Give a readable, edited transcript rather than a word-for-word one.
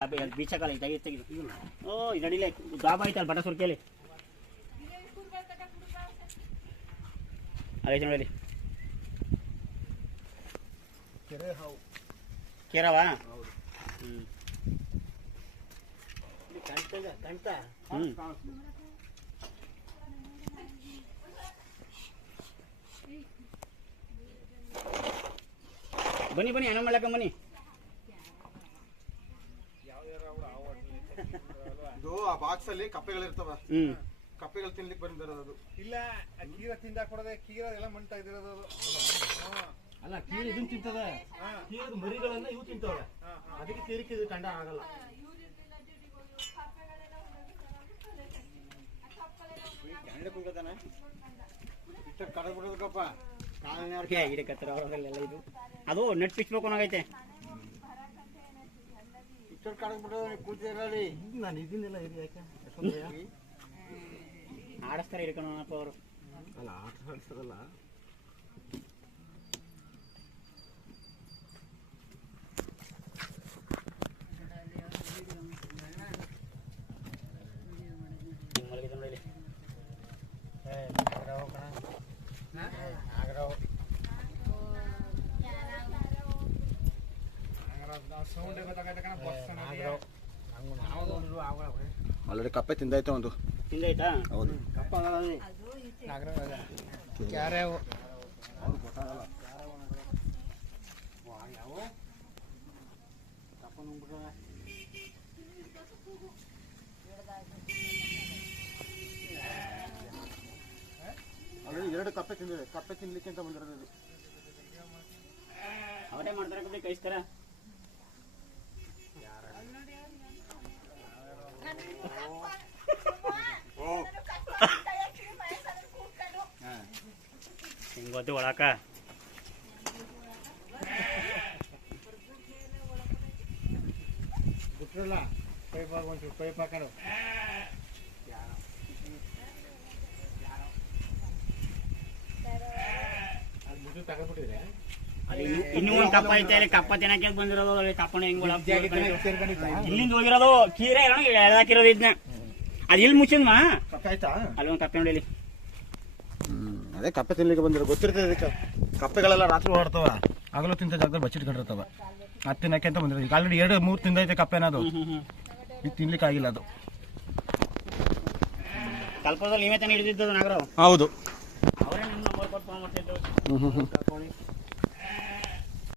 ಬೀಚಕಾಲ ತೆಗೆದು ಓ ಇದು ನಡಿಲೆ ಗಾಬ ಐತಲ್ಲ ಬಟ ಸುರ್ಕೇಲಿ ಆಗೈತೆ ನೋಡಿ ಕೆರೆ ಹಾವು ಕೆರವಾ ಬನ್ನಿ ಬನ್ನಿ ಹಣ ಮಾಡ್ಲಕ್ಕ ಬನ್ನಿ ಇದು ಆ ಬಾಕ್ಸ್ ಅಲ್ಲಿ ಕಪ್ಪೆಗಳಿರ್ತವ ಕಪ್ಪೆಗಳು ತಿನ್ಲಿಕ್ಕೆ ಬಂದಿರೋದು ಇಲ್ಲ ಕೀರ ತಿಂದ ಕೊಡದೆ ಕೀರ ಎಲ್ಲ ಮಂಟ ಇದಿರೋದು ಅಲ್ಲ ಕೀರ ಇದನ್ನ ತಿಂತದೆ ಕೀರದ ಮರಿಗಳನ್ನ ಇವು ತಿಂತವೆ ಅದಕ್ಕೆ ಕೀರಿಕೆ ಇದು ಕಂಡ ಆಗಲ್ಲ ಕಡಬಿಡೋದಕ್ಕಪ್ಪ ಗಿಡಕತ್ರ ಅವರಲ್ಲೆಲ್ಲ ಇದು ಅದು ನೆಟ್ ಪಿಚ್ಬೇಕು ಅನ್ನೋಗೈತೆ ಕಡಬಿಡೋ ಕೂತಿರಲಿ ನಾನು ಇದನ್ನೆಲ್ಲ ಇರಿ ಯಾಕೆ ಆಡಿಸ್ತಾರೆ ಹಿಡ್ಕೊಳಪ್ಪ ಅವರು ಅಲ್ಲ ಆಟ ಆಡ್ತಾರಲ್ಲ ಆಲ್ರೆಡಿ ಕಪ್ಪೆ ತಿಂದಾಯ್ತು ಒಂದು ತಿಂದಾಯ್ತಾ ಹೌದು ಆಲ್ರೆಡಿ 2 ಕಪ್ಪೆ ತಿಂದಿದೆ ಕಪ್ಪೆ ತಿನ್ಲಿಕ್ಕೆ ಅಂತ ಬಂದಿರೋದು ಅವರೇ ಮಾಡ್ತಾರೆ ಕಬ್ಬಡಿ ಕೈಸ್ತಾರ ಹಿಂಗ್ ಗೊತ್ತು ಒಳಕ ಬಿಟ್ರಲ್ಲ ಪೈಪ್ ಒಂಚೂರು ಪೈಪ್ ಹಾಕೋದು ಅದು ಬಿಟ್ಟು ತಗೊಂಡ್ಬಿಟ್ಟಿದ್ರೆ ಇನ್ನೂ ಒಂದು ಕಪ್ಪ ಐತೆ ಅಲ್ಲಿ ಕಪ್ಪ ತಿನ್ನಕ್ಕೆ ಬಂದಿರೋದು ಅಲ್ಲಿ ಕಪ್ಪನ ಹೆಂಗ್ ಇಲ್ಲಿಂದ ಹೋಗಿರೋದು ಕೀರೆ ಎಳ್ದಾಕಿರೋದು ಇದನ್ನ ಅದು ಇಲ್ಲಿ ಮುಚ್ಚಿದ್ಮಾ ಕಪ್ಪೆ ಆಯ್ತಾ ಅಲ್ಲಿ ಒಂದು ಕಪ್ಪೆ ನೋಡಿ ಅದೇ ಕಪ್ಪೆ ತಿನ್ಲಿಕ್ಕೆ ಬಂದಿರೋ ಗೊತ್ತಿರ್ತದೆ ಅದಕ್ಕೆ ಕಪ್ಪೆಗಳೆಲ್ಲ ರಾತ್ರಿ ಓಡ್ತಾವ ಆಗಲೂ ತಿಂತ ಜಾಗದಲ್ಲಿ ಬಚ್ಚಿಟ್ಕೊಂಡಿರ್ತಾವ ಅದು ತಿನ್ನಕ್ಕೆ ಅಂತ ಬಂದಿರೋದು ಈಗ ಆಲ್ರೆಡಿ 2-3 ತಿಂದೈತೆ ಕಪ್ಪೆನದು ಇದು ತಿನ್ಲಿಕ್ಕೆ ಆಗಿಲ್ಲ ಅದು ಕಲ್ಪದಲ್ಲಿ ನೀವೇ ತಾನೇ ಹಿಡಿದಿದ್ದು ನಾಗರಾವ್ ಹೌದು ಅವರೇ ನಮ್ಮ ನಂಬರ್ ಕೊಟ್ಟು ಫೋನ್ ಮಾಡ್ತಿದ್ದು